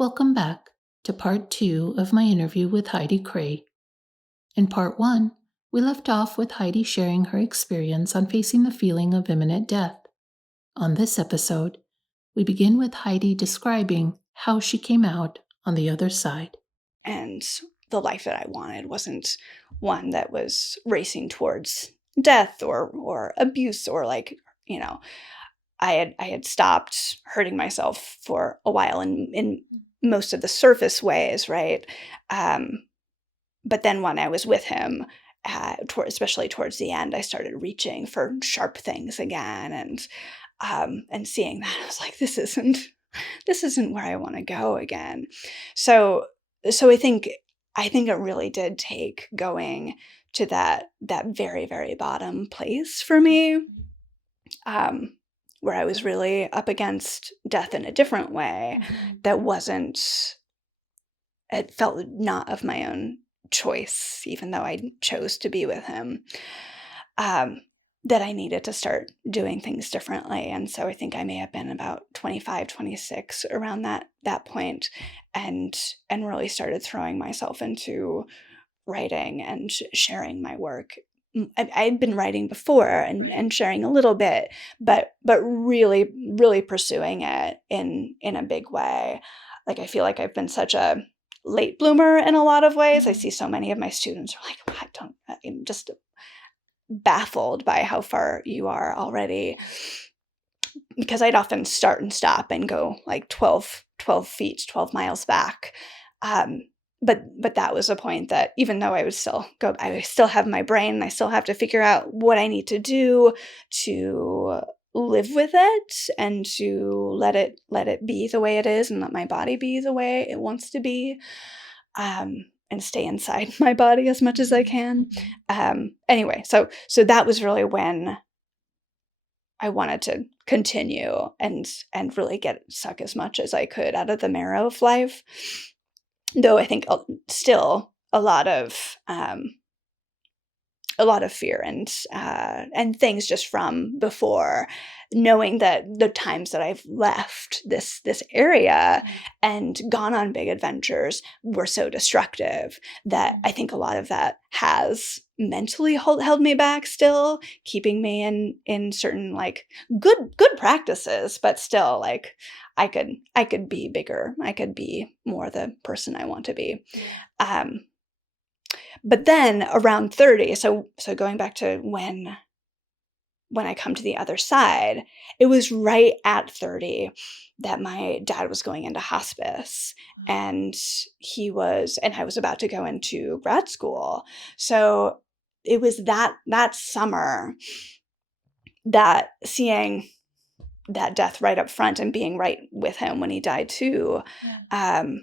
Welcome back to part 2 of my interview with Heidi Kraay. In part 1, we left off with Heidi sharing her experience on facing the feeling of imminent death. On this episode, we begin with Heidi describing how she came out on the other side. And the life that I wanted wasn't one that was racing towards death or abuse or I had stopped hurting myself for a while in most of the surface ways, right? But then when I was with him, especially towards the end, I started reaching for sharp things again, and seeing that I was like, this isn't where I want to go again. So I think it really did take going to that very, very bottom place for me, where I was really up against death in a different way that it felt not of my own choice, even though I chose to be with him, that I needed to start doing things differently. And so I think I may have been about 25, 26 around that point, and really started throwing myself into writing and sharing my work. I'd been writing before and sharing a little bit, but really, really pursuing it in a big way. Like, I feel like I've been such a late bloomer in a lot of ways. I see so many of my students are like, I'm just baffled by how far you are already. Because I'd often start and stop and go like 12 feet, 12 miles back. But that was a point that even though I would still go, I still have my brain, I still have to figure out what I need to do to live with it and to let it be the way it is, and let my body be the way it wants to be, and stay inside my body as much as I can. Anyway, so that was really when I wanted to continue and really get suck as much as I could out of the marrow of life. Though I think still a lot of fear and things just from before, knowing that the times that I've left this area and gone on big adventures were so destructive that I think a lot of that has mentally held me back, still keeping me in certain like good practices, but still like I could be bigger. I could be more the person I want to be. But then around 30, so going back to when I come to the other side, it was right at 30 that my dad was going into hospice. And I was about to go into grad school. So it was that summer that seeing that death right up front and being right with him when he died too. And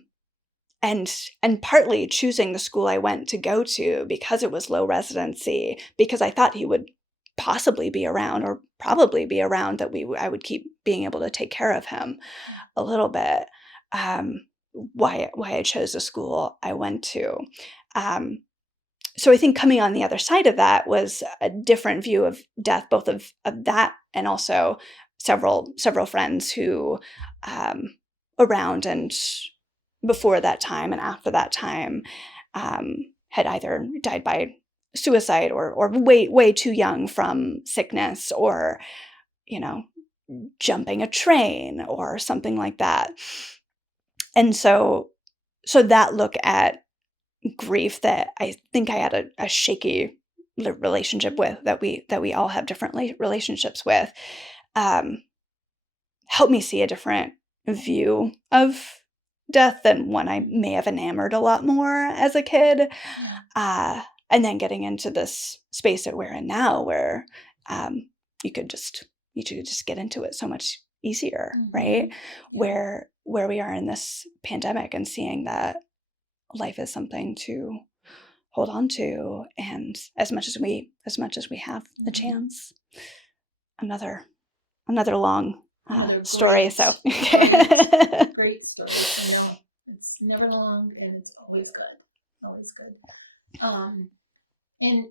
partly choosing the school I went to go to because it was low residency, because I thought he would possibly be around, or probably be around, that I would keep being able to take care of him a little bit. Why I chose the school I went to. So I think coming on the other side of that was a different view of death, both of that and also several friends who around and before that time and after that time had either died by suicide or way too young from sickness, or jumping a train or something like that. And so that look at grief that I think I had a shaky relationship with, that we all have different relationships with, helped me see a different view of death than one I may have enamored a lot more as a kid. And then getting into this space that we're in now, where you could just get into it so much easier, right? Where we are in this pandemic, and seeing that life is something to hold on to, and as much as we have the chance. Another long story. Great story. So no, it's never long, and it's always good. And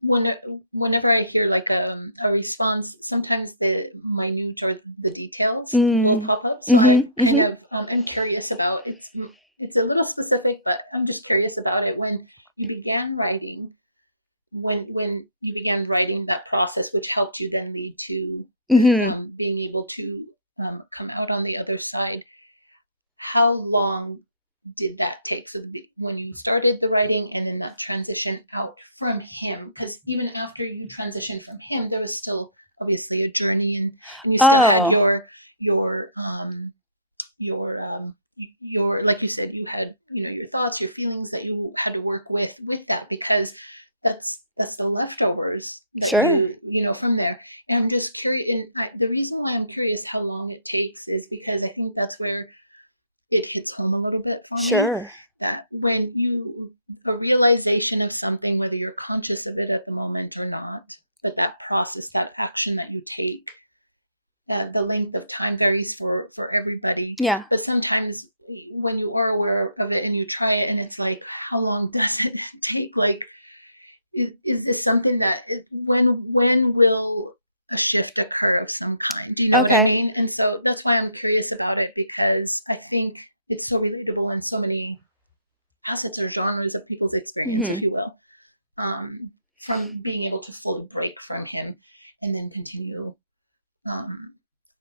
whenever I hear like a response, sometimes the minute or the details will pop up. So I kind of am curious about it's a little specific, but I'm just curious about it. When you began writing, when you began writing that process, which helped you then lead to being able to come out on the other side, how long did that take? So when you started the writing and then that transition out from him, because even after you transitioned from him, there was still obviously a journey, and you still had your your like you said, you had your thoughts, your feelings that you had to work with that, because that's the leftovers that from there. And I'm just curious, and the reason why I'm curious how long it takes is because I think that's where it hits home a little bit for me, that when a realization of something, whether you're conscious of it at the moment or not, but that process, that action that you take, the length of time varies for everybody. Yeah. But sometimes when you are aware of it and you try it, and it's like, how long does it take? Like, is this something that when will a shift occur of some kind? Do you know what I mean? And so that's why I'm curious about it, because I think it's so relatable in so many facets or genres of people's experience, if you will, from being able to fully break from him and then continue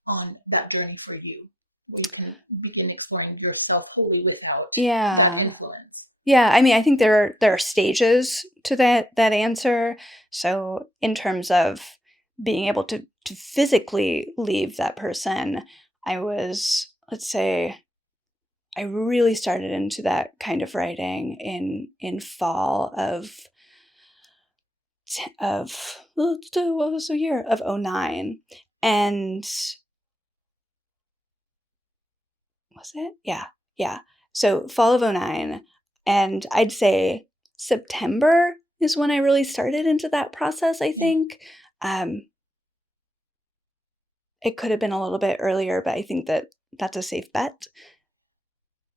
on that journey for you, where you can begin exploring yourself wholly without that influence. Yeah, I mean, I think there are stages to that answer. So in terms of being able to physically leave that person, I was, let's say, I really started into that kind of writing in fall of what was the year of 2009. And was it? Yeah. So fall of 2009, and I'd say September is when I really started into that process, I think. It could have been a little bit earlier, but I think that's a safe bet.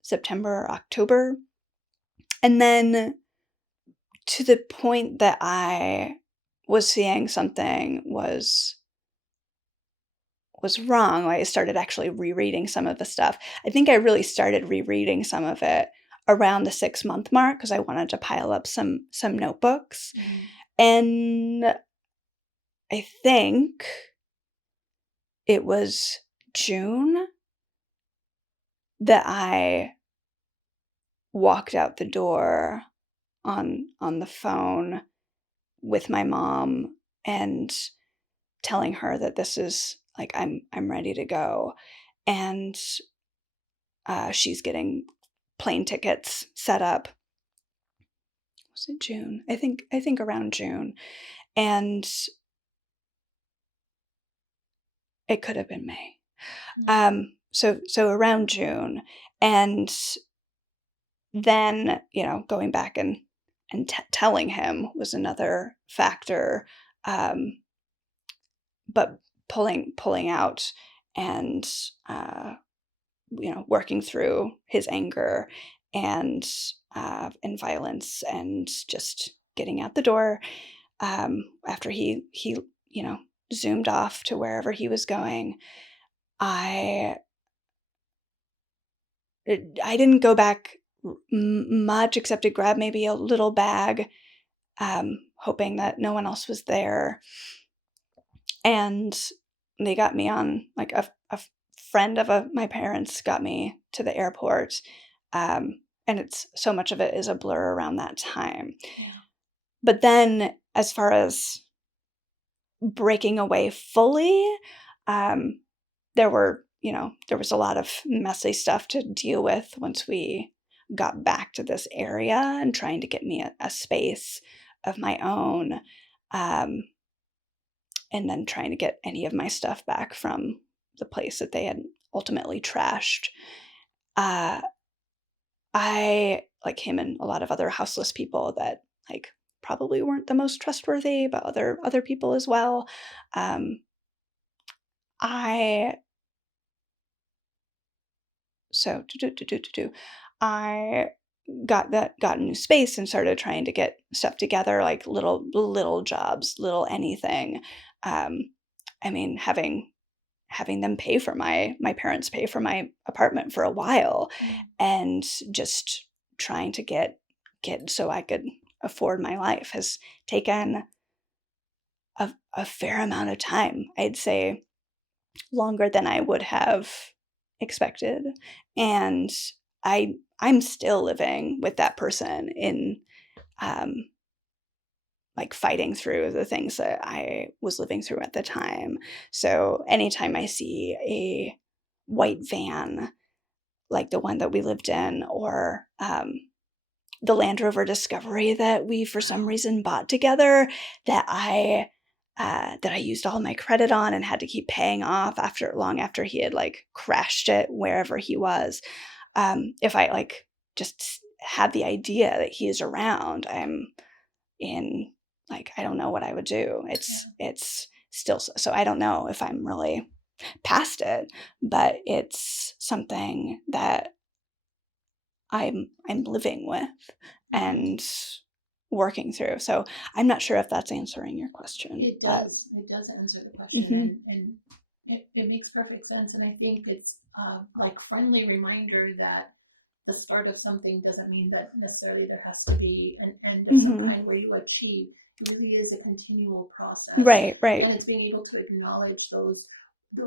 September or October. And then to the point that I was seeing something was wrong, I started actually rereading some of the stuff. I think I really started rereading some of it around the 6-month mark, because I wanted to pile up some notebooks. And I think it was June that I walked out the door on the phone with my mom and telling her that this is like, I'm ready to go. And she's getting plane tickets set up. Was it June? I think around June. And it could have been May. So around June. And then, going back and telling him was another factor. But pulling out and working through his anger and violence, and just getting out the door after he zoomed off to wherever he was going. I didn't go back much, except to grab maybe a little bag, hoping that no one else was there. And they got me on, like, a friend of my parents got me to the airport. And it's so much of it is a blur around that time. Yeah. But then, as far as breaking away fully, there was a lot of messy stuff to deal with once we got back to this area, and trying to get me a space of my own. And then trying to get any of my stuff back from the place that they had ultimately trashed. I, like him and a lot of other houseless people that, like, probably weren't the most trustworthy, but other people as well. I got a new space and started trying to get stuff together, like little jobs, little anything. I mean, having them pay for my parents pay for my apartment for a while, and just trying to get so I could afford my life has taken a fair amount of time. I'd say longer than I would have expected. And I'm still living with that person in like fighting through the things that I was living through at the time. So anytime I see a white van like the one that we lived in, or the Land Rover Discovery that we for some reason bought together, that I used all my credit on and had to keep paying off long after he had like crashed it wherever he was. If I like just had the idea that he is around, I'm in, like, I don't know what I would do. It's still, so I don't know if I'm really past it, but it's something that I'm living with and working through. So I'm not sure if that's answering your question. It does. It does answer the question, and it makes perfect sense. And I think it's like friendly reminder that the start of something doesn't mean that necessarily there has to be an end of some kind where you achieve. It really is a continual process. Right. And it's being able to acknowledge those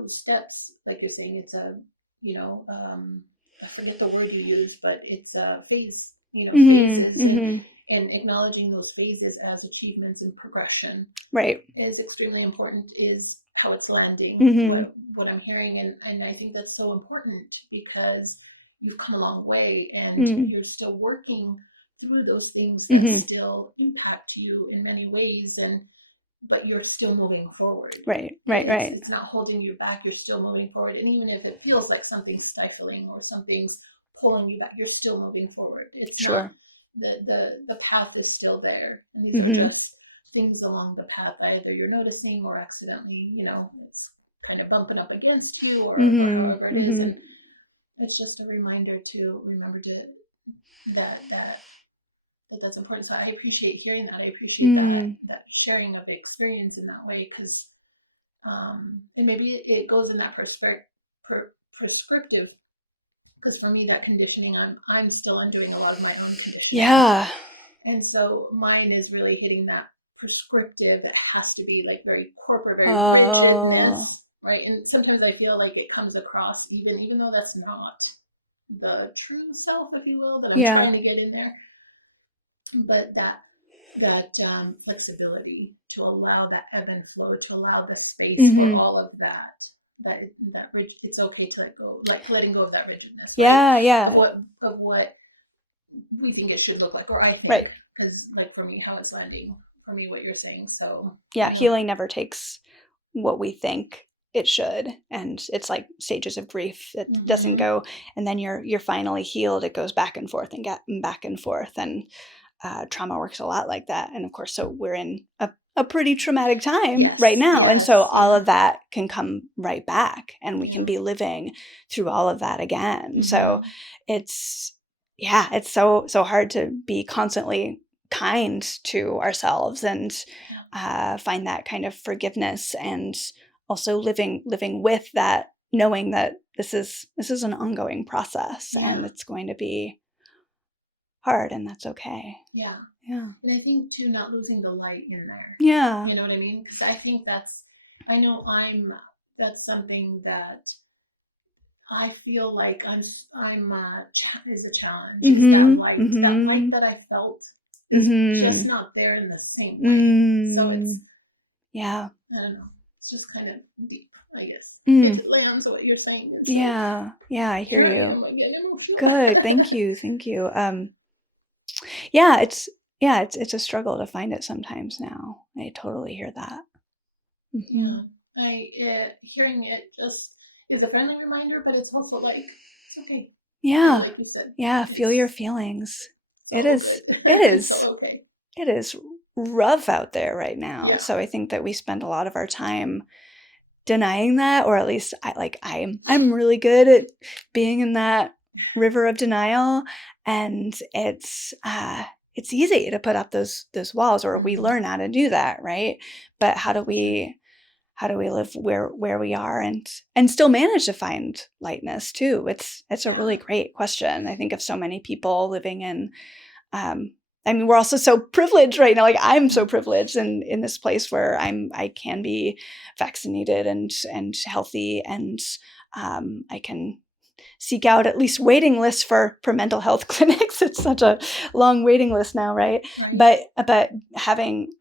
steps, like you're saying. It's a, I forget the word you use, but it's a phase, phases, and acknowledging those phases as achievements and progression, right, is extremely important. Is how it's landing, what I'm hearing, and I think that's so important because you've come a long way, and you're still working through those things that still impact you in many ways, but you're still moving forward. Right. It's not holding you back. You're still moving forward. And even if it feels like something's stifling or something's pulling you back, you're still moving forward. It's not, the path is still there. And these are just things along the path, either you're noticing or accidentally, it's kind of bumping up against you, or however it is. And it's just a reminder to remember that's important. So I appreciate hearing that. I appreciate that sharing of experience in that way, because and maybe it goes in that prescriptive, because for me, that conditioning, I'm still undoing a lot of my own conditioning. Yeah. And so mine is really hitting that prescriptive. It has to be like very corporate, very rigidness, right? And sometimes I feel like it comes across, even though that's not the true self, if you will, that I'm trying to get in there. But that flexibility, to allow that ebb and flow, to allow the space for all of that it's okay to let go, like letting go of that rigidness, right? Of what we think it should look like, or I think, because like for me, how it's landing for me, what you're saying. So healing never takes what we think it should, and it's like stages of grief. It doesn't go, and then you're finally healed. It goes back and forth and back and forth, and trauma works a lot like that. And of course, so we're in a pretty traumatic time right now. And so all of that can come right back, and we can be living through all of that again. So it's so hard to be constantly kind to ourselves and find that kind of forgiveness, and also living with that, knowing that this is an ongoing process, and it's going to be hard, and that's okay. Yeah. And I think too, not losing the light in there. Yeah. You know what I mean? Because I think that's something that I feel like is a challenge. Is that light that I felt is just not there in the same way. So it's I don't know. It's just kind of deep, I guess. It lands what you're saying, and so I here I am again, emotional. Good, thank you. It's a struggle to find it sometimes now. I totally hear that. Hearing it just is a friendly reminder, but it's also like, it's okay. Yeah, like you said. Yeah, feel your feelings. It's all good. It is. It's all okay. It is rough out there right now. Yeah. So I think that we spend a lot of our time denying that, or at least I'm really good at being in that river of denial, and it's easy to put up those walls, or we learn how to do that, right? But how do we live where we are and still manage to find lightness too? It's a really great question. I think of so many people living in I mean, we're also so privileged right now. Like, I'm so privileged in this place where I can be vaccinated and healthy, and I can seek out at least waiting lists for mental health clinics. It's such a long waiting list now, right? But having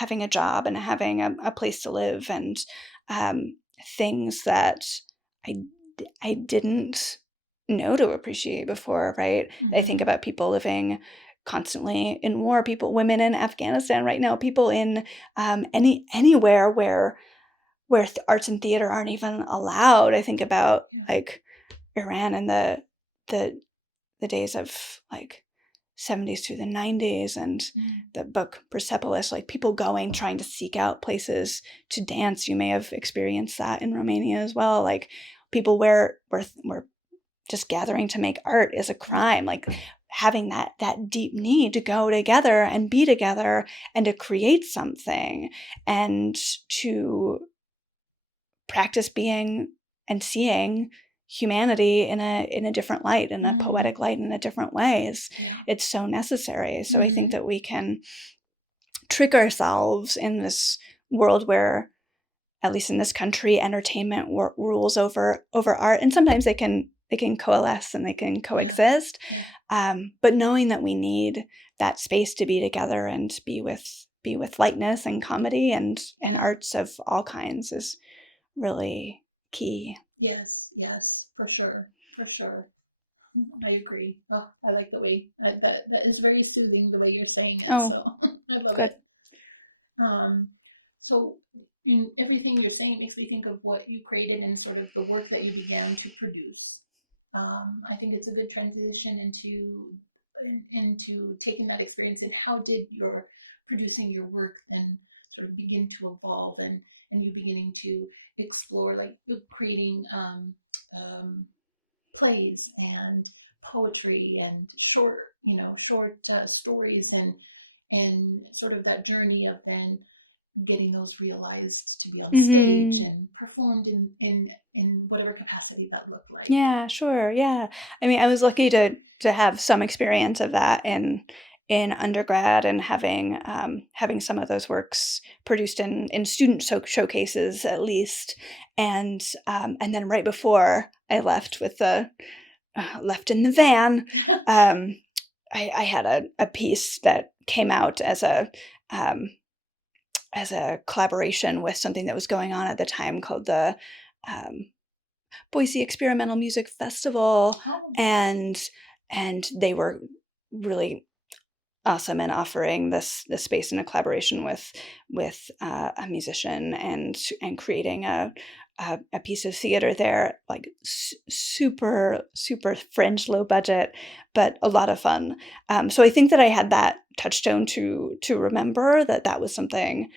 a job and having a place to live, and things that I didn't know to appreciate before, right? I think about people living constantly in war, women in Afghanistan right now, people in anywhere where arts and theater aren't even allowed. I think about like Iran and the days of like 70s through the 90s, and the book Persepolis, like people trying to seek out places to dance. You may have experienced that in Romania as well. Like people where just gathering to make art is a crime. Like having that deep need to go together and be together and to create something and to practice being and seeing humanity in a different light, in a poetic light, in a different ways. It's so necessary. So I think that we can trick ourselves in this world where, at least in this country, entertainment rules over art, and sometimes they can coalesce and they can coexist. But knowing that we need that space to be together and be with lightness and comedy and arts of all kinds is really key. Yes, for sure. I agree. Oh, I like the way that is very soothing, the way you're saying it. So I love it. So in everything you're saying, it makes me think of what you created and sort of the work that you began to produce. I think it's a good transition into taking that experience, and how did your producing your work then sort of begin to evolve, and you beginning to explore, like creating plays and poetry and short stories, and sort of that journey of then getting those realized to be on stage and performed in whatever capacity that looked like. Yeah, sure. Yeah. I mean, I was lucky to have some experience of that in undergrad, and having some of those works produced in student showcases at least, and then right before I left left in the van, I had a piece that came out as a collaboration with something that was going on at the time called the Boise Experimental Music Festival. And they were really awesome in offering this space in a collaboration with a musician, and creating a piece of theater there, like super fringe, low budget, but a lot of fun. So I think that I had that touchstone to remember that was something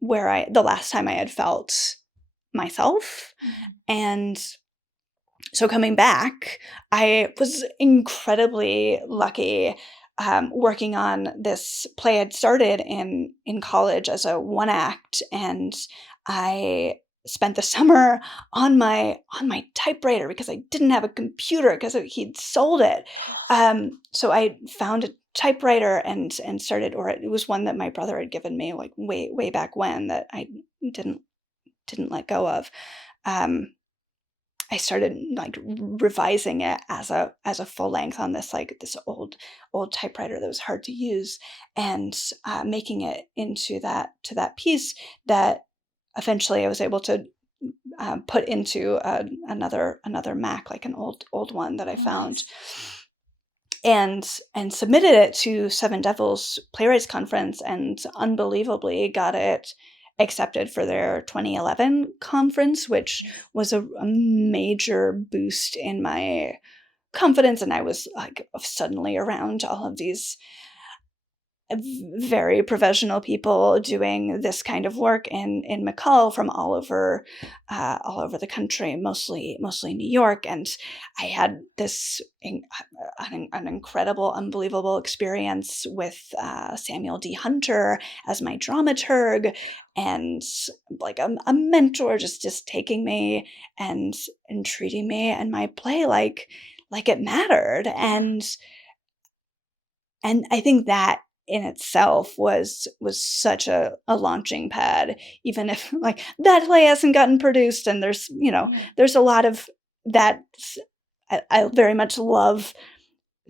where the last time I had felt myself. And so coming back, I was incredibly lucky, working on this play I'd started in college as a one act, and I spent the summer on my typewriter because I didn't have a computer because he'd sold it. So I found a typewriter and started, or it was one that my brother had given me like way back when, that I didn't let go of. I started like revising it as a full length on this old typewriter that was hard to use, and making it into that piece that eventually I was able to put into another Mac, like an old one that I found. Nice. And submitted it to Seven Devils Playwrights Conference, and unbelievably got it accepted for their 2011 conference, which was a major boost in my confidence. And I was like suddenly around all of these very professional people doing this kind of work in McCall from all over the country, mostly New York. And I had this an incredible, unbelievable experience with Samuel D. Hunter as my dramaturg, and like a mentor just taking me and treating me and my play like it mattered. Yeah. And I think that in itself was such a launching pad, even if like that play hasn't gotten produced, and there's Yeah. there's a lot of that. I very much love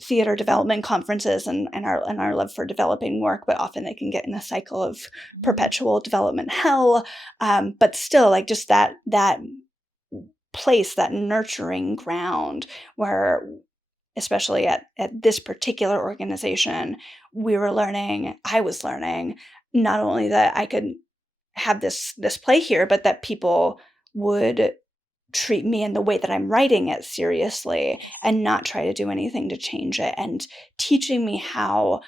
theater development conferences and our love for developing work, but often they can get in a cycle of perpetual development hell. But still, like, just that place, that nurturing ground where, especially at this particular organization, I was learning not only that I could have this play here, but that people would treat me in the way that I'm writing it seriously. Yes. And not try to do anything to change it, and teaching me how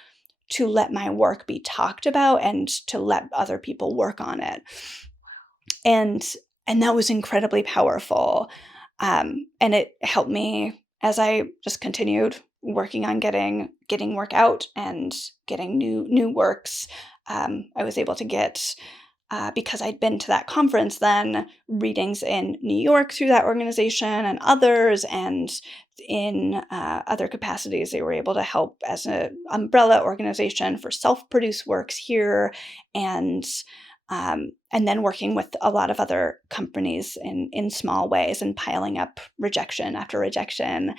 to let my work be talked about and to let other people work on it. And that was incredibly powerful. And it helped me as I just continued working on getting work out and getting new works. I was able to get, because I'd been to that conference, then readings in New York through that organization and others, and in other capacities, they were able to help as an umbrella organization for self-produced works here, and then working with a lot of other companies in small ways, and piling up rejection after rejection,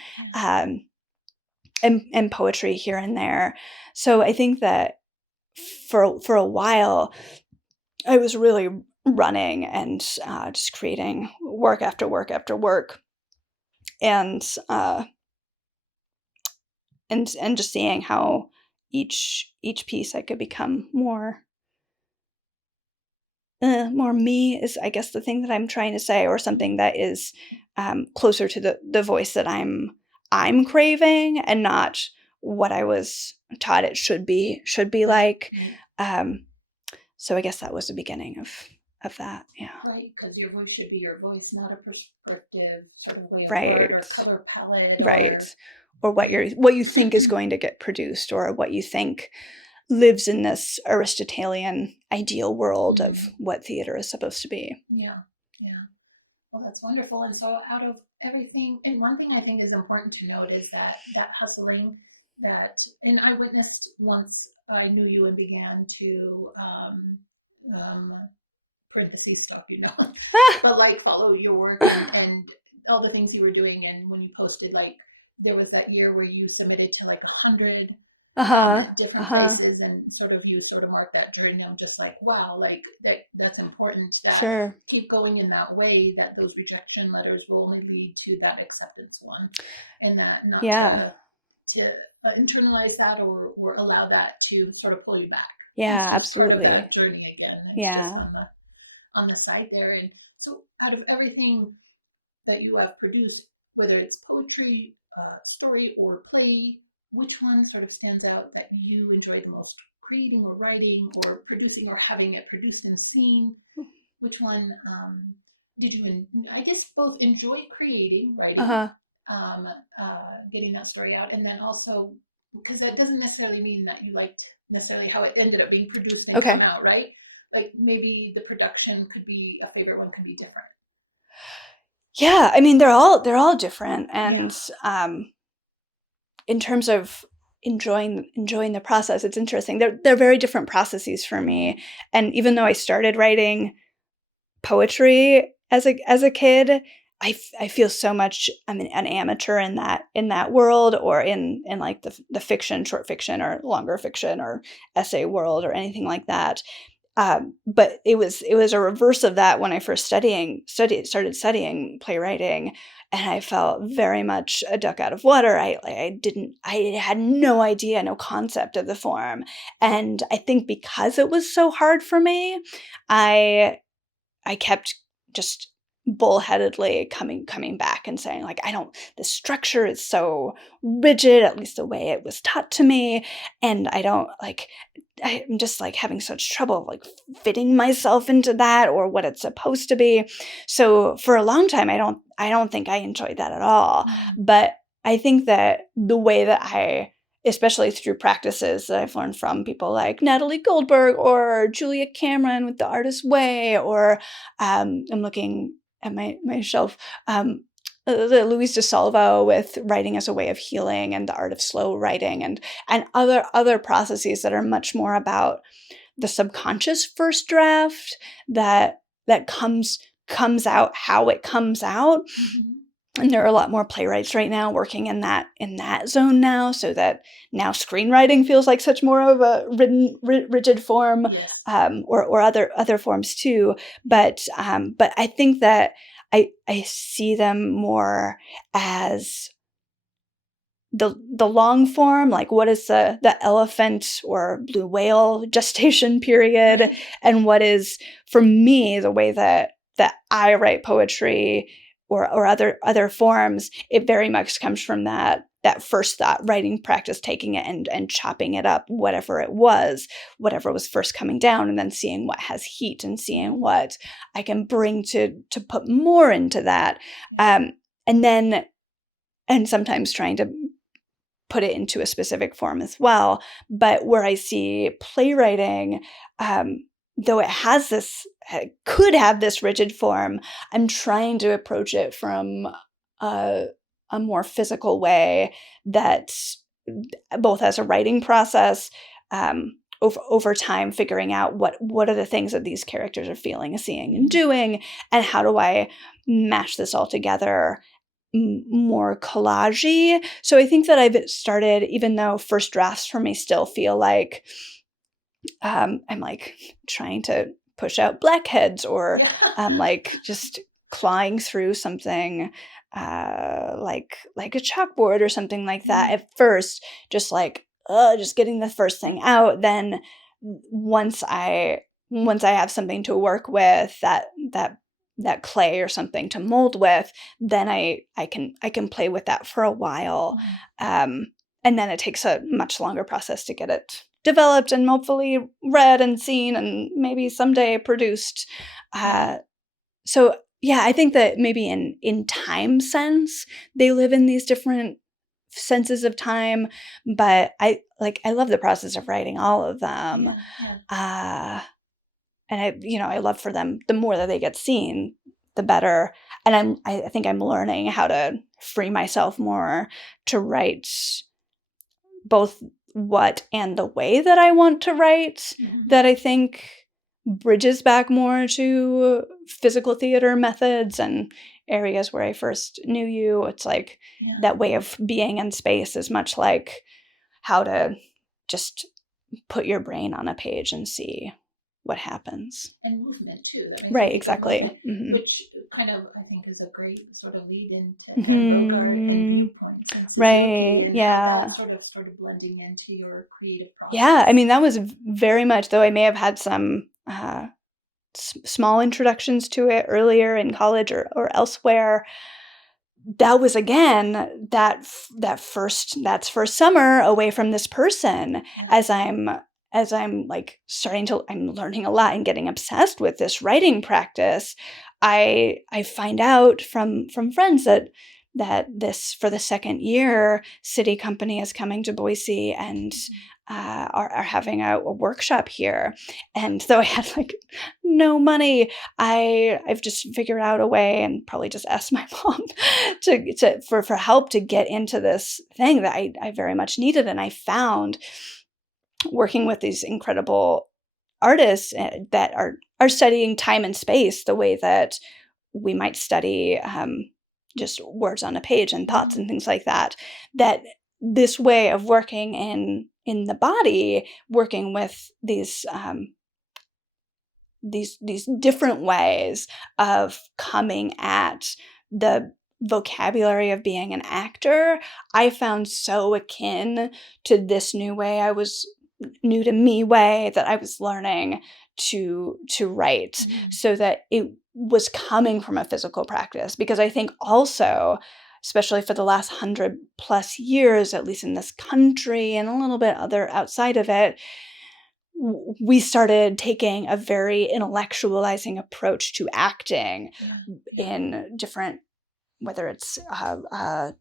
and poetry here and there. So I think that for a while, I was really running and just creating work after work after work, and just seeing how each piece I could become more me is, I guess, the thing that I'm trying to say, or something that is closer to the voice that I'm craving, and not what I was taught it should be Right. like. Right. So I guess that was the beginning of that. Yeah. Right, because your voice should be your voice, not a prescriptive sort of way of Right. art or color palette, Right. Or what you think is going to get produced, or what you think lives in this Aristotelian ideal world of what theater is supposed to be. Yeah. Well, that's wonderful. And so out of everything, and one thing I think is important to note is that hustling and I witnessed once I knew you and began to parentheses stalk, but like follow your work and all the things you were doing. And when you posted, like, there was that year where you submitted to like 100 different places, and you marked that journey. I'm just like, wow, like that's important, that Sure. keep going in that way, that those rejection letters will only lead to that acceptance one, and that not to internalize that or allow that to sort of pull you back. Yeah, it's just part of that journey again. It's just on the side there. And so out of everything that you have produced, whether it's poetry, story, or play, which one sort of stands out that you enjoy the most creating or writing or producing, or having it produced and seen? Which one did you, I guess, both enjoy creating, writing, getting that story out, and then also, because that doesn't necessarily mean that you liked necessarily how it ended up being produced and come out, right? Like maybe the production could be a favorite one, could be different. Yeah, I mean, they're all different, and in terms of enjoying the process, it's interesting. They're very different processes for me. And even though I started writing poetry as a kid, I feel so much I'm an amateur in that world, or in like the fiction, short fiction, or longer fiction, or essay world, or anything like that. But it was a reverse of that when I first started studying playwriting, and I felt very much a duck out of water. I had no idea, no concept of the form, and I think because it was so hard for me, I kept just bullheadedly coming back and saying, like, the structure is so rigid, at least the way it was taught to me, and I don't, like, I'm just like having such trouble like fitting myself into that or what it's supposed to be. So for a long time, I don't think I enjoyed that at all. But I think that the way that especially through practices that I've learned from people like Natalie Goldberg or Julia Cameron with The Artist's Way, or I'm looking at my shelf, Luis de Salvo with Writing as a Way of Healing and The Art of Slow Writing, and other processes that are much more about the subconscious first draft that comes out how it comes out. And there are a lot more playwrights right now working in that zone now, so that now screenwriting feels like such more of a rigid form. Yes. Or other forms too. But I think that I see them more as the long form, like what is the elephant or blue whale gestation period, Right. and what is, for me, the way that I write poetry or other forms. It very much comes from that first thought writing practice, taking it and chopping it up, whatever was first coming down, and then seeing what has heat and seeing what I can bring to put more into that. And sometimes trying to put it into a specific form as well. But where I see playwriting, though it could have this rigid form, I'm trying to approach it from a more physical way, that both as a writing process, over time, figuring out what are the things that these characters are feeling, seeing, and doing, and how do I mash this all together more collage-y. So I think that I've started, even though first drafts for me still feel like I'm like trying to push out blackheads, or I'm like just clawing through something like a chalkboard or something like that at first, just like just getting the first thing out. Then once I have something to work with, that clay or something to mold with, then I can play with that for a while. And then it takes a much longer process to get it developed and hopefully read and seen and maybe someday produced. So yeah, I think that maybe in time sense, they live in these different senses of time, but I love the process of writing all of them. And I love for them, the more that they get seen, the better. And I think I'm learning how to free myself more to write both what and the way that I want to write, that I think bridges back more to physical theater methods and areas where I first knew you. It's like that way of being in space is much like how to just put your brain on a page and see what happens. And movement too. That makes right, me think exactly. of movement, which kind of, I think, is a great sort of lead into Anne Bogart and viewpoints and Suzuki, and how that sort of started blending into your creative process. Yeah, I mean, that was very much, though I may have had some small introductions to it earlier in college or elsewhere, that was, again, that's first summer away from this person, as I'm like I'm learning a lot and getting obsessed with this writing practice. I find out from friends that this, for the second year, City Company is coming to Boise and are having a workshop here. And though I had like no money, I've just figured out a way, and probably just asked my mom for help to get into this thing that I very much needed. And I found, working with these incredible artists that are studying time and space the way that we might study just words on a page and thoughts and things like that, that this way of working in the body, working with these different ways of coming at the vocabulary of being an actor, I found so akin to this new to me way that I was learning to write, so that it was coming from a physical practice. Because I think also, especially for the last 100+ years, at least in this country and a little bit other outside of it, we started taking a very intellectualizing approach to acting in different, whether it's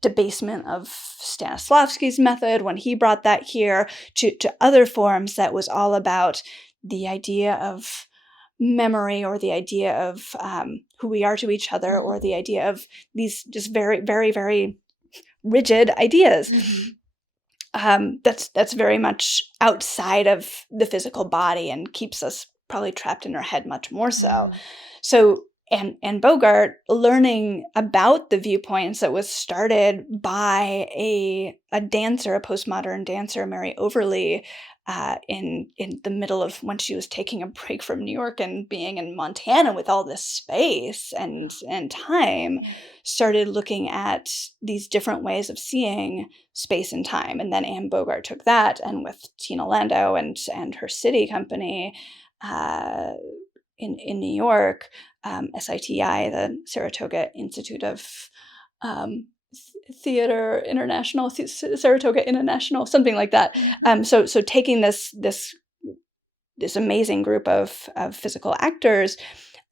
debasement of Stanislavski's method when he brought that here, to other forms that was all about the idea of memory, or the idea of who we are to each other, or the idea of these just very, very, very rigid ideas. That's very much outside of the physical body and keeps us probably trapped in our head much more so. So, and Bogart, learning about the viewpoints that was started by a dancer, a postmodern dancer, Mary Overly, in the middle of when she was taking a break from New York and being in Montana with all this space and time, started looking at these different ways of seeing space and time. And then Anne Bogart took that, and with Tina Landau and her City Company in New York, SITI, the Saratoga Institute of Theater International, Saratoga International, something like that. So taking this amazing group of physical actors,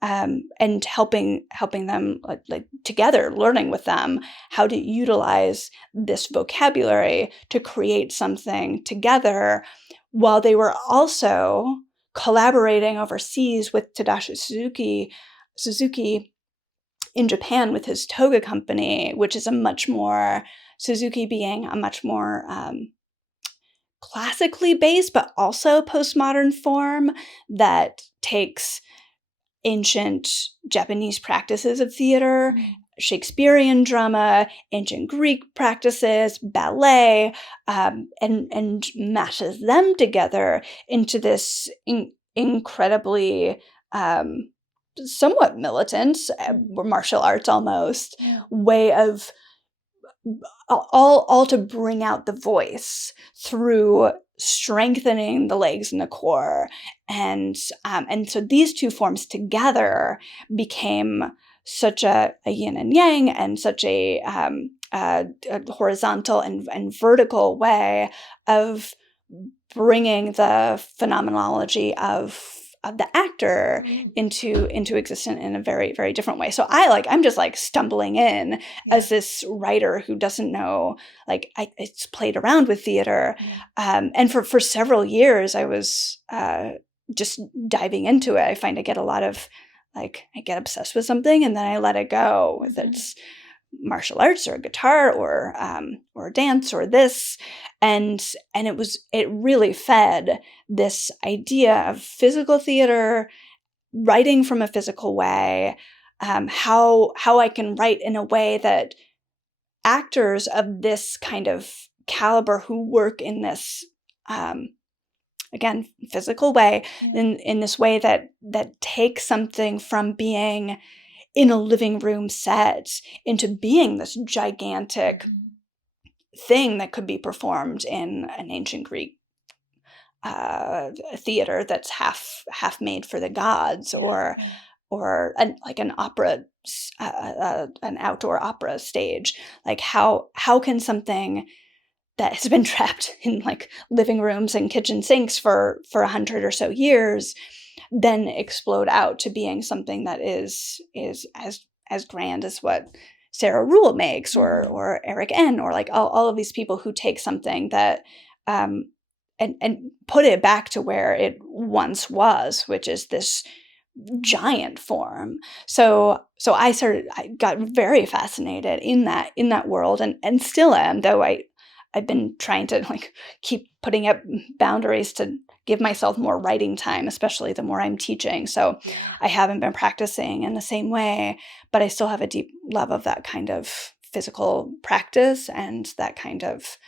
and helping them like together, learning with them how to utilize this vocabulary to create something together, while they were also collaborating overseas with Tadashi Suzuki in Japan with his Toga Company, which is a much more, Suzuki being a much more classically based, but also postmodern form that takes ancient Japanese practices of theater, Shakespearean drama, ancient Greek practices, ballet, and mashes them together into this incredibly somewhat militant, martial arts almost, way of all to bring out the voice through strengthening the legs and the core. And so these two forms together became such a yin and yang, and such a horizontal and vertical way of bringing the phenomenology of the actor into existence in a very, very different way. So I'm just like stumbling in as this writer who doesn't know, it's played around with theater. And for several years I was just diving into it. I find I get a lot of, I get obsessed with something and then I let it go. If it's martial arts or guitar or dance or this, and it really fed this idea of physical theater, writing from a physical way, how I can write in a way that actors of this kind of caliber who work in this again physical way, in this way that takes something from being in a living room set into being this gigantic thing that could be performed in an ancient Greek theater that's half made for the gods, or an opera, an outdoor opera stage. How can something that has been trapped in living rooms and kitchen sinks for 100 or so years then explode out to being something that is as grand as what Sarah Rule makes, or Eric N., or all of these people who take something that and put it back to where it once was, which is this giant form. So I got very fascinated in that world, and still am, though I've been trying to keep putting up boundaries to give myself more writing time, especially the more I'm teaching. So I haven't been practicing in the same way, but I still have a deep love of that kind of physical practice and that kind of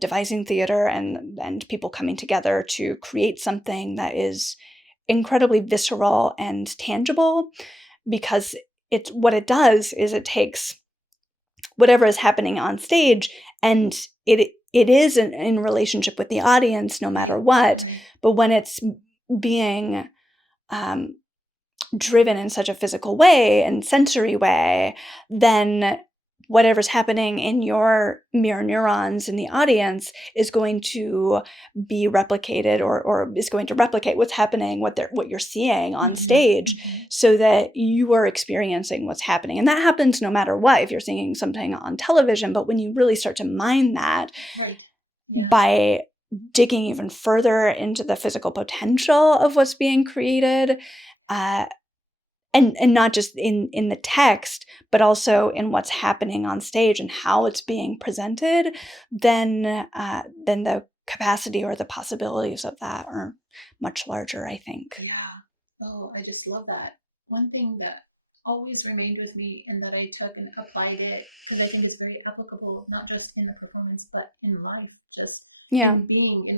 devising theater and people coming together to create something that is incredibly visceral and tangible, because what it does is it takes whatever is happening on stage and it is in relationship with the audience no matter what. But when it's being driven in such a physical way and sensory way, then whatever's happening in your mirror neurons in the audience is going to be replicated or is going to replicate what's happening, what you're seeing on stage, so that you are experiencing what's happening. And that happens no matter what, if you're seeing something on television. But when you really start to mine that, right, yeah, by digging even further into the physical potential of what's being created, and not just in the text, but also in what's happening on stage and how it's being presented, then the capacity or the possibilities of that are much larger, I think. Yeah. Oh, I just love that. One thing that always remained with me and that I took and applied it, because I think it's very applicable, not just in the performance, but in life, just in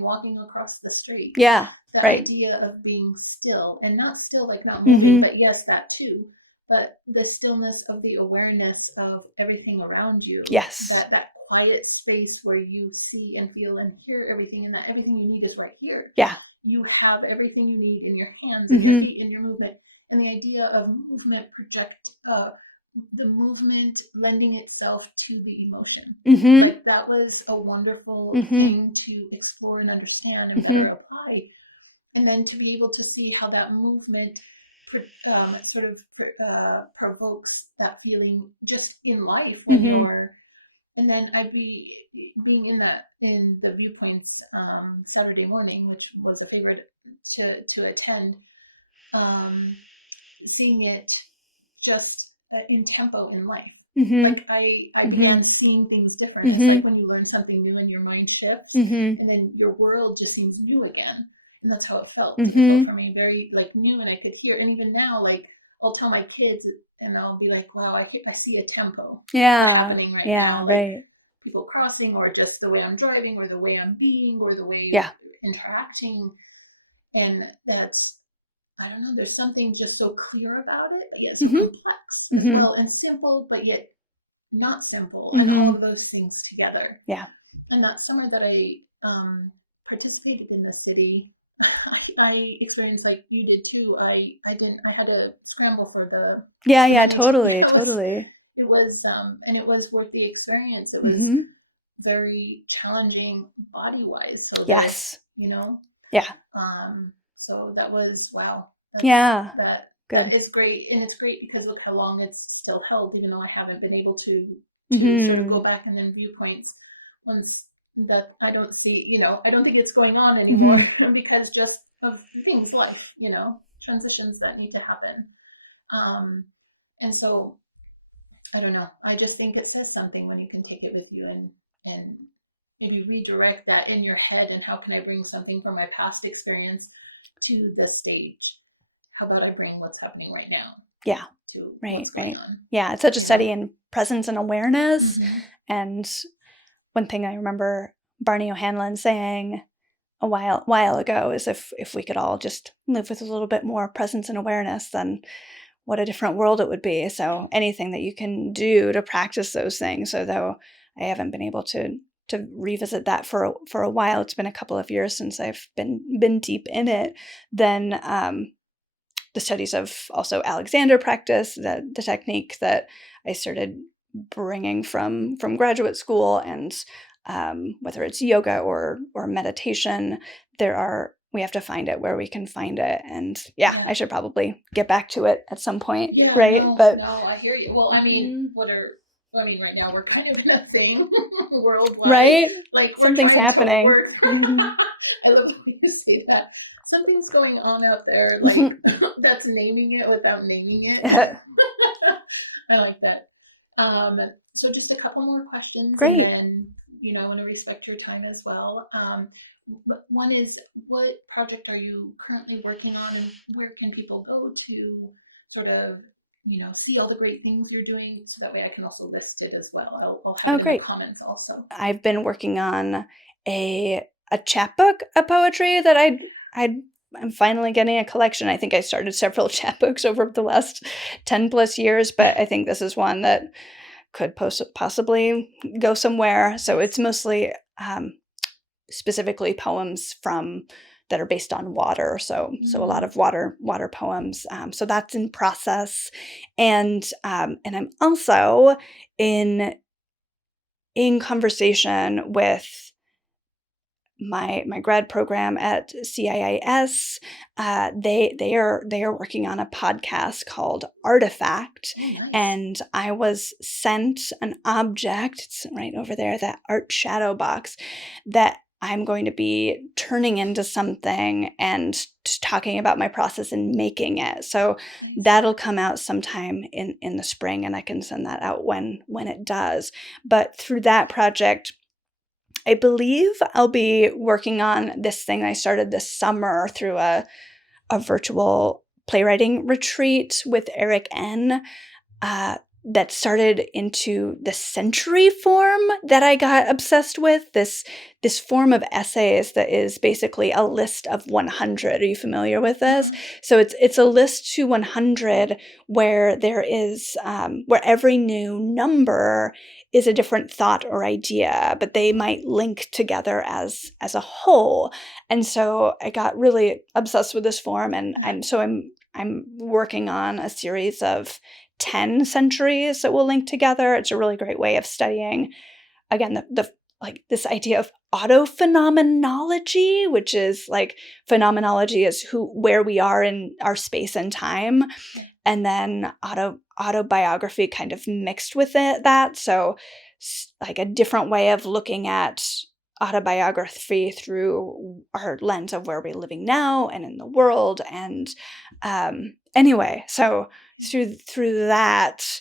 walking across the street. Yeah. The idea of being still, and not still like not moving, but yes, that too. But the stillness of the awareness of everything around you. Yes. That quiet space where you see and feel and hear everything, and that everything you need is right here. Yeah. You have everything you need in your hands and your feet and your movement. And the idea of movement the movement lending itself to the emotion. Like that was a wonderful thing to explore and understand and better apply. And then to be able to see how that movement provokes that feeling just in life when you're, and then being in the viewpoints Saturday morning, which was a favorite to attend, seeing it just in tempo in life. Like I began seeing things different. It's like when you learn something new and your mind shifts, and then your world just seems new again. And that's how it felt. It felt for me very like new, and I could hear. And even now, like I'll tell my kids, and I'll be like, "Wow, I see a tempo happening right now, like people crossing, or just the way I'm driving, or the way I'm being, or the way interacting." And that's, I don't know. There's something just so clear about it, but yet so complex as well, and simple, but yet not simple, and all of those things together. Yeah. And that summer that I participated in the city, I experienced, like you did too. I had to scramble for the money totally. It was and it was worth the experience. It was very challenging body wise. So there's, so that was, wow. That is great. And it's great because look how long it's still held, even though I haven't been able to sort of go back and then viewpoints once that I don't see, I don't think it's going on anymore because just of things, life, transitions that need to happen. And so I don't know. I just think it says something when you can take it with you and maybe redirect that in your head. And how can I bring something from my past experience to the stage? How about I bring what's happening right now? Yeah. To what's going on. Yeah. It's such a study in presence and awareness. And one thing I remember Barney O'Hanlon saying a while ago is if we could all just live with a little bit more presence and awareness, then what a different world it would be. So anything that you can do to practice those things. So though I haven't been able to revisit that for a while, it's been a couple of years since I've been deep in it, then the studies of also Alexander practice, the technique that I started bringing from graduate school, and whether it's yoga or meditation, we have to find it where we can find it. And I should probably get back to it at some point. Yeah, right? No, I hear you. Well, I mean, right now we're kind of in a thing worldwide, right? Like we're trying to work through. I love the way you say that. Something's going on out there, like that's naming it without naming it. I like that. So just a couple more questions. Great. And then, I want to respect your time as well. One is, what project are you currently working on, and where can people go to sort of, see all the great things you're doing, so that way I can also list it as well. I'll have it in the comments also. I've been working on a chapbook of poetry that I'm finally getting a collection. I think I started several chapbooks over the last 10 plus years, but I think this is one that could possibly go somewhere. So it's mostly specifically poems from that are based on water. So a lot of water poems. So that's in process. And I'm also in conversation with my grad program at CIIS. They are working on a podcast called Artifact. Oh, nice. And I was sent an object, it's right over there, that art shadow box, that I'm going to be turning into something and just talking about my process in making it. So Nice. That'll come out sometime in the spring, and I can send that out when it does. But through that project, I believe I'll be working on this thing I started this summer through a virtual playwriting retreat with Eric N. That started into the century form that I got obsessed with. This form of essays that is basically a list of 100. Are you familiar with this? So it's a list to 100 where there is where every new number is a different thought or idea, but they might link together as a whole. And so I got really obsessed with this form, and I'm working on a series of 10 centuries that will link together. It's a really great way of studying, again, the like this idea of autophenomenology, which is like phenomenology is where we are in our space and time, and then autobiography kind of mixed with that. So like a different way of looking at autobiography through our lens of where we're living now and in the world. And anyway, so through that,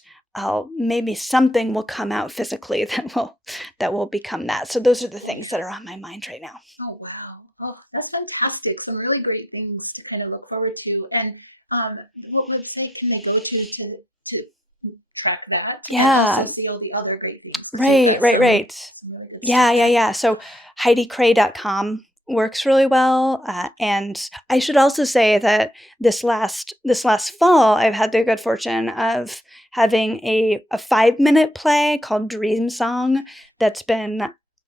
maybe something will come out physically that will become that. So those are the things that are on my mind right now. Oh, wow. Oh, that's fantastic. Some really great things to kind of look forward to. And what website can they go to track that? And also see all the other great things. Right. Some really good stuff. Yeah. So HeidiCraay.com works really well. And I should also say that this last fall, I've had the good fortune of having a 5-minute play called Dream Song that's been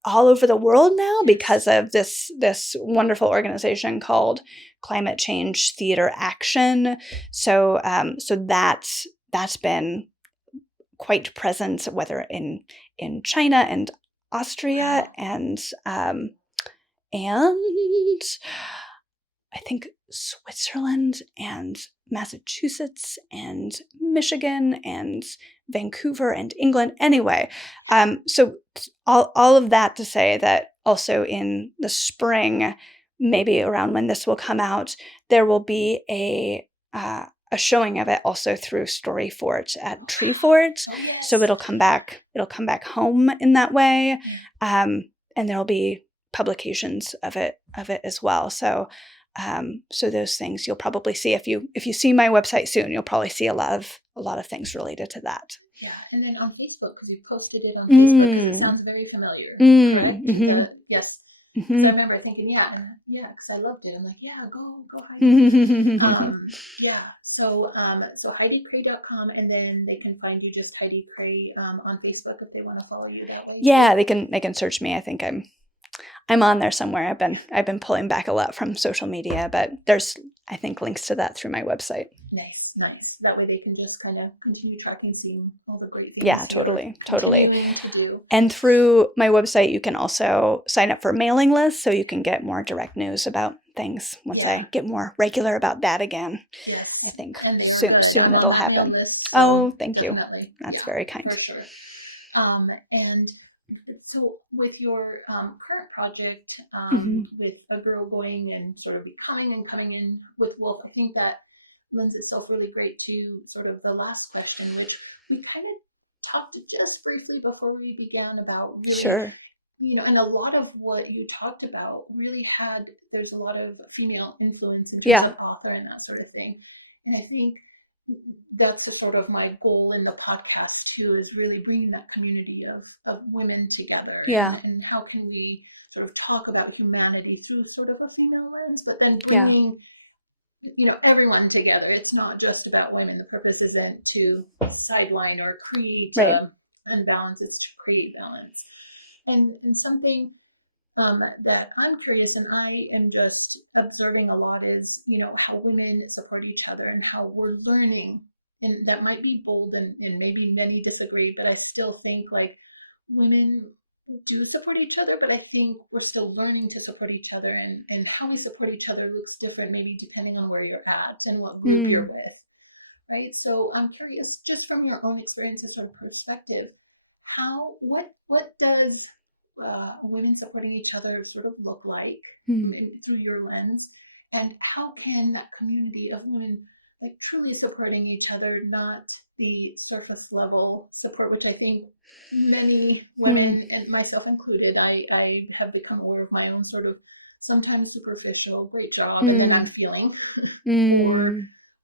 all over the world now because of this wonderful organization called Climate Change Theater Action. So that's been quite present, whether in China and Austria and I think Switzerland and Massachusetts and Michigan and Vancouver and England. Anyway, so all of that to say that also in the spring, maybe around when this will come out, there will be a showing of it also through Storyfort at Treefort. Oh, yes. So it'll come back home in that way. And there'll be publications of it as well. So those things you'll probably see if you see my website soon, you'll probably see a lot of things related to that. Yeah. And then on Facebook, because you posted it on Facebook, because it sounds very familiar, correct? Mm-hmm. Yes. Because I remember thinking, because I loved it. I'm like, go Heidi. So HeidiCraay.com, and then they can find you just Heidi Kraay on Facebook if they want to follow you that way. Yeah, they can search me. I think I'm on there somewhere. I've been pulling back a lot from social media, but there's, I think, links to that through my website. Nice. That way they can just kind of continue tracking, seeing all the great things you're continuing to do. And through my website, you can also sign up for mailing lists, so you can get more direct news about things once I get more regular about that again. Yes, I think. And they are good. I'm on that mail list. So thank definitely. you. That's very kind. For sure. And so with your current project, with a girl going and sort of becoming and coming in with Wolf, I think that lends itself really great to sort of the last question, which we kind of talked just briefly before we began about really, and a lot of what you talked about really there's a lot of female influence in terms of author and that sort of thing. And I think that's a sort of my goal in the podcast too, is really bringing that community of women together and how can we sort of talk about humanity through sort of a female lens, but then bringing, everyone together. It's not just about women. The purpose isn't to sideline or create unbalance. It's to create balance. And something that I'm curious, and I am just observing a lot, is, how women support each other and how we're learning. And that might be bold, and maybe many disagree, but I still think like women do support each other, but I think we're still learning to support each other, and how we support each other looks different, maybe depending on where you're at and what group you're with. Right. So I'm curious, just from your own experience and sort of perspective, what does women supporting each other sort of look like through your lens, and how can that community of women like truly supporting each other, not the surface level support, which I think many women, and myself included, I have become aware of my own sort of sometimes superficial, great job, and then I'm feeling,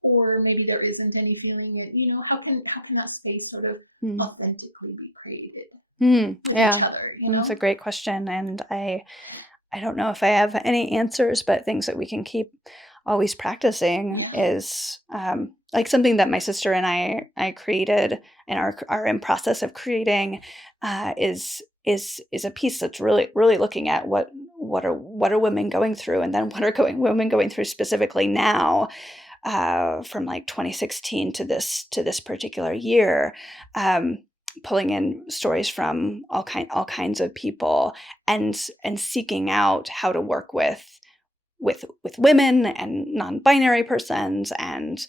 or maybe there isn't any feeling. And how can that space sort of authentically be created with each other? That's a great question, and I don't know if I have any answers, but things that we can keep always practicing is like something that my sister and I created and are in process of creating is a piece that's really looking at what are women going through, and then what are women going through specifically now, from like 2016 to this particular year, pulling in stories from all kinds of people, and seeking out how to work with women and non-binary persons and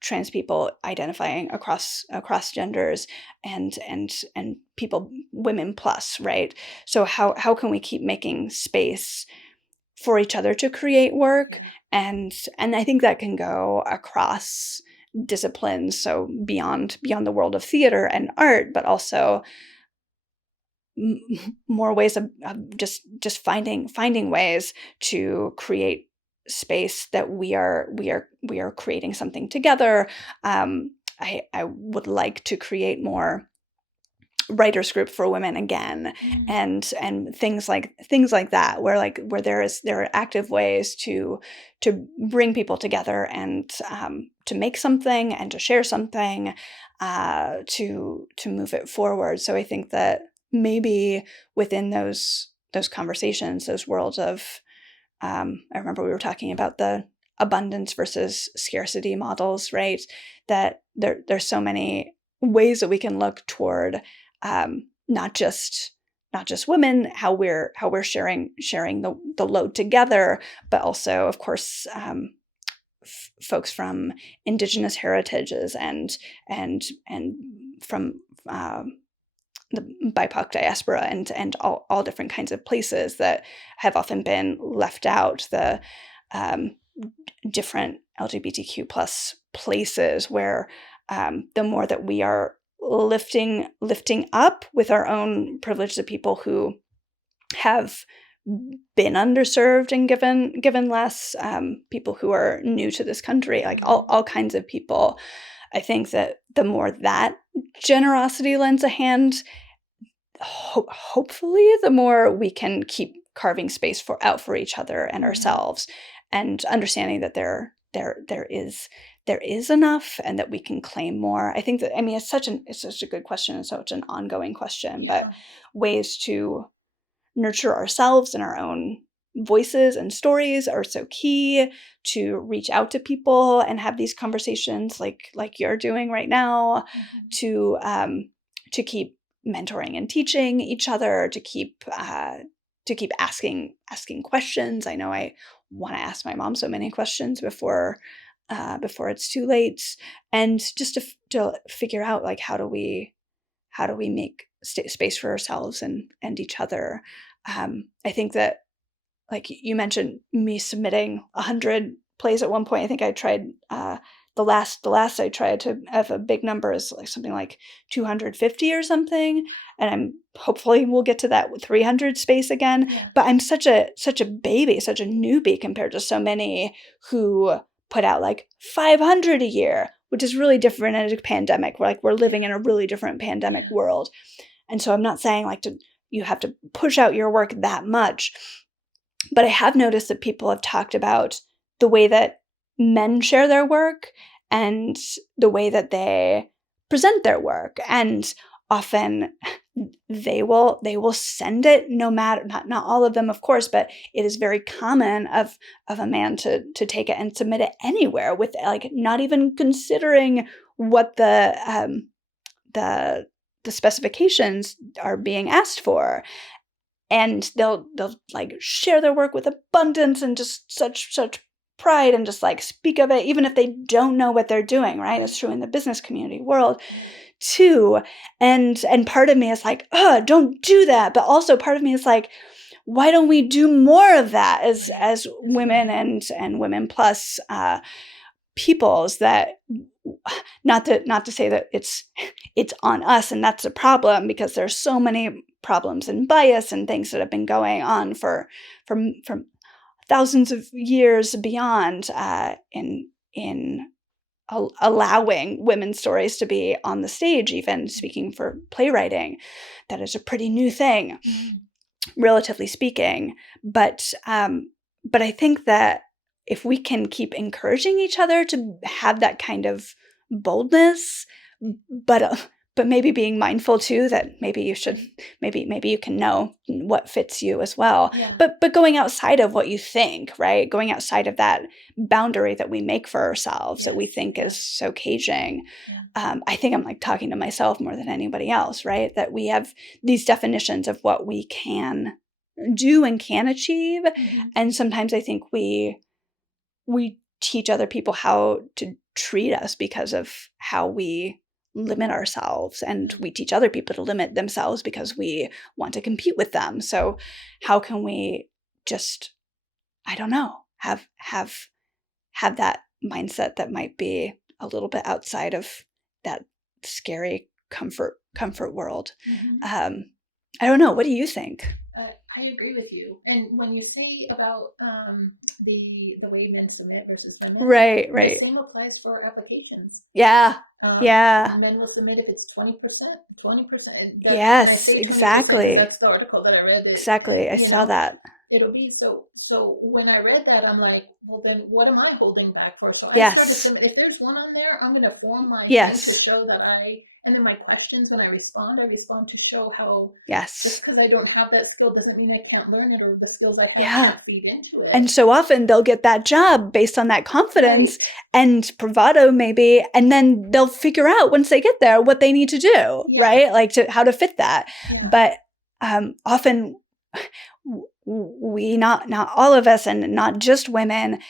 trans people identifying across genders and people, women plus, right? So how can we keep making space for each other to create work? And I think that can go across disciplines, so beyond the world of theater and art, but also more ways of just finding ways to create space that we are creating something together. I would like to create more writers group for women again, and things like that, where there are active ways to bring people together and to make something and to share something, to move it forward. So I think that maybe within those conversations, those worlds of I remember we were talking about the abundance versus scarcity models, right? That there's so many ways that we can look toward not just women, how we're sharing the load together, but also, of course, folks from Indigenous heritages and from the BIPOC diaspora and all different kinds of places that have often been left out. The different LGBTQ plus places where the more that we are lifting up with our own privilege, the people who have been underserved and given less, people who are new to this country, like all kinds of people. I think that the more that generosity lends a hand, hopefully the more we can keep carving space out for each other and ourselves, and understanding that there is enough, and that we can claim more. I think that, it's such a good question, and such an ongoing question, but ways to nurture ourselves and our own voices and stories are so key, to reach out to people and have these conversations like you're doing right now, to keep mentoring and teaching each other, to keep asking questions. I know I want to ask my mom so many questions before it's too late, and just to figure out, like, how do we make space for ourselves and each other. I think that, like you mentioned, me submitting 100 plays at one point. I think I tried the last I tried to have a big number is like something like 250 or something, and I'm hopefully we'll get to that with 300 space again. But I'm such a baby, such a newbie compared to so many who put out like 500 a year, which is really different in a pandemic. We're living in a really different pandemic world, and so I'm not saying like you have to push out your work that much, but I have noticed that people have talked about the way that men share their work and the way that they present their work. And often they will send it no matter, not all of them, of course, but it is very common of a man to take it and submit it anywhere with like not even considering what the specifications are being asked for. And they'll like share their work with abundance and just such pride and just like speak of it, even if they don't know what they're doing, right? It's true in the business community world too. And part of me is like, oh, don't do that. But also part of me is like, why don't we do more of that as women and women plus peoples? That not to say that it's on us and that's a problem, because there's so many problems and bias and things that have been going on from thousands of years beyond in allowing women's stories to be on the stage, even speaking for playwriting. That is a pretty new thing, relatively speaking. But I think that if we can keep encouraging each other to have that kind of boldness, but maybe being mindful too that maybe you should, maybe you can know what fits you as well. Yeah. But going outside of what you think, right? Going outside of that boundary that we make for ourselves that we think is so caging. Yeah. I think I'm like talking to myself more than anybody else, right? That we have these definitions of what we can do and can achieve. And sometimes I think we teach other people how to treat us because of how we limit ourselves, and we teach other people to limit themselves because we want to compete with them. So how can we just, I don't know, have that mindset that might be a little bit outside of that scary comfort world? I don't know. What do you think? I agree with you. And when you say about the way men submit versus women, right, the same applies for applications. Yeah. Men will submit if it's 20%. And I say 20% because that's the article that I read. Exactly. I saw that. It'll be so when I read that, I'm like, well, then what am I holding back for? So I started submit. If there's one on there, I'm going to form my thing to show that and then my questions, when I respond to show how, just because I don't have that skill doesn't mean I can't learn it, or the skills I have can't feed into it. And so often they'll get that job based on that confidence and bravado maybe, and then they'll figure out once they get there what they need to do, right? Like how to fit that. Yeah. But often we, not all of us, and not just women,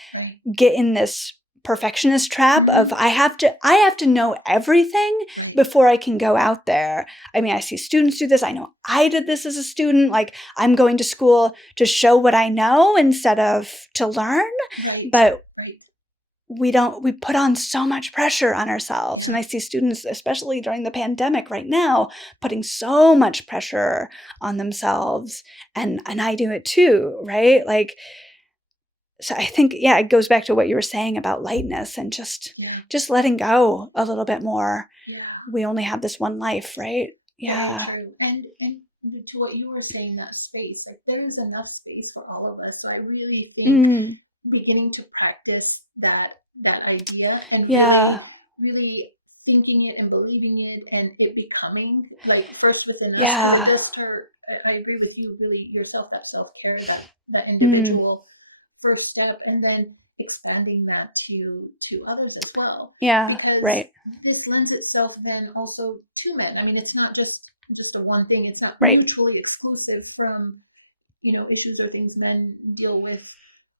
get in this perfectionist trap of I have to know everything before I can go out there. I mean, I see students do this. I know I did this as a student. Like, I'm going to school to show what I know instead of to learn. But we put on so much pressure on ourselves. And I see students, especially during the pandemic right now, putting so much pressure on themselves. And I do it too, right? Like, so I think, it goes back to what you were saying about lightness and just letting go a little bit more. Yeah. We only have this one life, right? Very true. And to what you were saying, that space, like there is enough space for all of us. So I really think beginning to practice that idea and really thinking it and believing it, and it becoming like first within us, because it does start. I agree with you, really yourself, that self-care, that individual first step, and then expanding that to others as well. Yeah. Because this lends itself then also to men. I mean, it's not just a one thing. It's not mutually exclusive from, issues or things men deal with.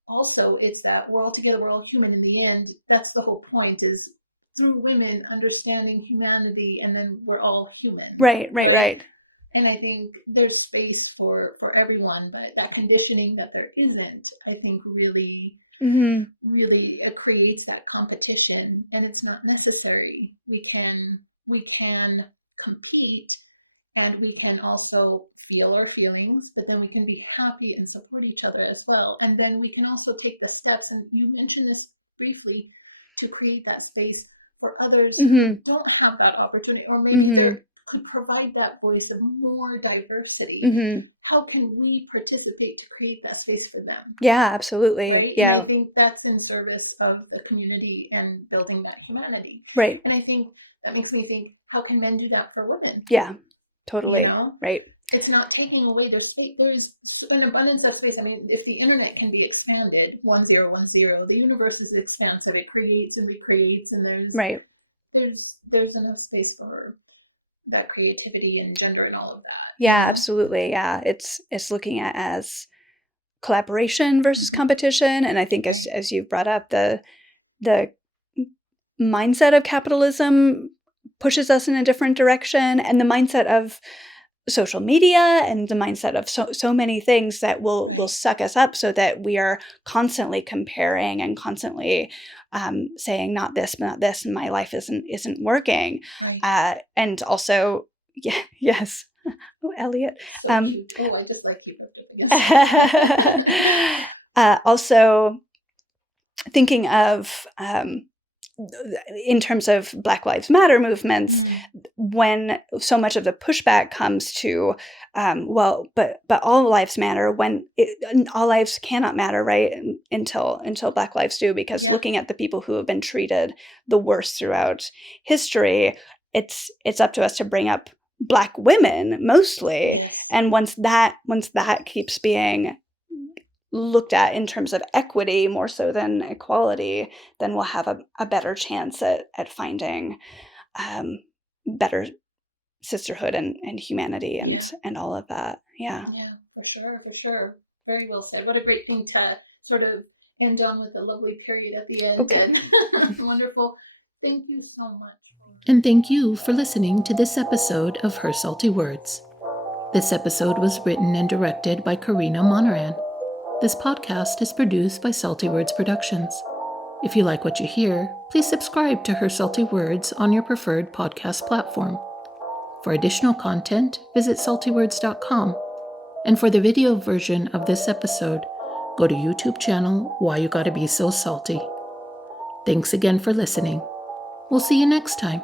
Also, it's that we're all together, we're all human in the end. That's the whole point, is through women understanding humanity, and then we're all human. Right. And I think there's space for everyone, but that conditioning that there isn't, I think really it creates that competition, and it's not necessary. We can compete, and we can also feel our feelings, but then we can be happy and support each other as well. And then we can also take the steps, and you mentioned this briefly, to create that space for others who don't have that opportunity, or maybe they're could provide that voice of more diversity. How can we participate to create that space for them? Yeah, absolutely. Right. Yeah. And I think that's in service of the community and building that humanity. Right. And I think that makes me think, how can men do that for women? Yeah. Totally. You know? Right. It's not taking away their space. There's an abundance of space. I mean, if the internet can be expanded, 1010, the universe is expansive. It creates and recreates, and there's enough space for that creativity and gender and all of that. Yeah, you know? absolutely. Yeah. It's looking at as collaboration versus competition. And I think as you've brought up, the mindset of capitalism pushes us in a different direction, and the mindset of social media and the mindset of so many things that will suck us up, so that we are constantly comparing and constantly saying not this, and my life isn't working. Right. And also, yes. Oh, Elliot. So cute. Oh, I just like you rubbed up against. Also, thinking of in terms of Black Lives Matter movements, when so much of the pushback comes to, but all lives matter, when all lives cannot matter, right? Until Black lives do, because looking at the people who have been treated the worst throughout history, it's up to us to bring up Black women mostly. Yes. And once that keeps being looked at in terms of equity more so than equality, then we'll have a better chance at finding better sisterhood and humanity and all of that. Yeah. Yeah, for sure. Very well said. What a great thing to sort of end on, with a lovely period at the end. Okay. And wonderful. Thank you so much. And thank you for listening to this episode of Her Salti Words. This episode was written and directed by Corina and Heidi. This podcast is produced by Salti Words Productions. If you like what you hear, please subscribe to Her Salti Words on your preferred podcast platform. For additional content, visit saltywords.com. And for the video version of this episode, go to YouTube channel Why You Gotta Be So Salty. Thanks again for listening. We'll see you next time.